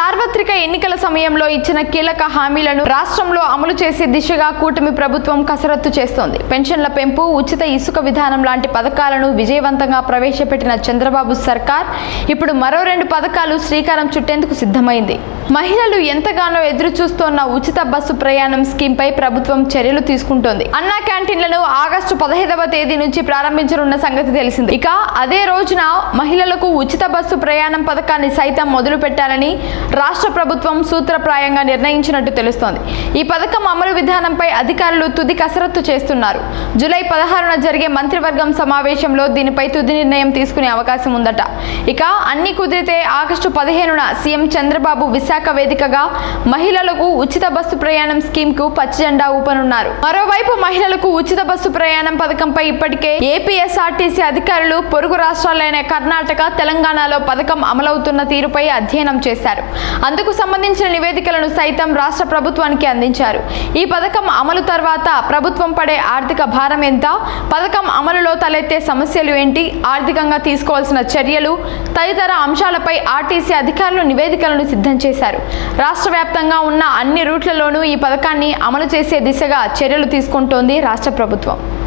సార్వత్రిక ఎన్నికల సమయంలో ఇచ్చిన కీలక హామీలను రాష్ట్రంలో అమలు చేసే దిశగా కూటమి ప్రభుత్వం కసరత్తు చేస్తోంది. పెన్షన్ల పెంపు, ఉచిత ఇసుక విధానం లాంటి పథకాలను విజయవంతంగా ప్రవేశపెట్టిన చంద్రబాబు సర్కార్ ఇప్పుడు మరో 2 పథకాలు శ్రీకారం చుట్టేందుకు సిద్ధమైంది. మహిళలు ఎంతగానో ఎదురు చూస్తోన్న ఉచిత బస్సు ప్రయాణం స్కీమ్ పై ప్రభుత్వం చర్యలు తీసుకుంటోంది. అన్నా క్యాంటీన్లను ఆగస్టు 15వ తేదీ నుంచి ప్రారంభించనున్న సంగతి తెలిసింది. ఇక అదే రోజున మహిళలకు ఉచిత బస్సు ప్రయాణం పథకాన్ని సైతం మొదలు పెట్టాలని రాష్ట్ర ప్రభుత్వం సూత్రప్రాయంగా నిర్ణయించినట్టు తెలుస్తోంది. ఈ పథకం అమలు విధానంపై అధికారులు తుది కసరత్తు చేస్తున్నారు. జూలై 16న జరిగే మంత్రివర్గం సమావేశంలో దీనిపై తుది నిర్ణయం తీసుకునే అవకాశం ఉందట. ఇక అన్ని కుదిరితే ఆగస్టు 15న సీఎం చంద్రబాబు విశాఖ వేదికగా మహిళలకు ఉచిత బస్సు ప్రయాణం స్కీమ్ కు పచ్చజెండా ఊపనున్నారు. మరోవైపు మహిళలకు ఉచిత బస్సు ప్రయాణం పథకంపై ఇప్పటికే ఏపీఎస్ఆర్టీసీ అధికారులు పొరుగు రాష్ట్రాలైన కర్ణాటక, తెలంగాణలో పథకం అమలవుతున్న తీరుపై అధ్యయనం చేశారు. అందుకు సంబంధించిన నివేదికలను సైతం రాష్ట్ర ప్రభుత్వానికి అందించారు. ఈ పథకం అమలు తర్వాత ప్రభుత్వం పడే ఆర్థిక భారం ఎంత, పథకం అమలులో తలెత్తే సమస్యలు ఏంటి, ఆర్థికంగా తీసుకోవాల్సిన చర్యలు తదితర అంశాలపై ఆర్టీసీ అధికారులు నివేదికలను సిద్ధం చేశారు. రాష్ట్ర వ్యాప్తంగా ఉన్న అన్ని రూట్లలోనూ ఈ పథకాన్ని అమలు చేసే దిశగా చర్యలు తీసుకుంటోంది రాష్ట్ర ప్రభుత్వం.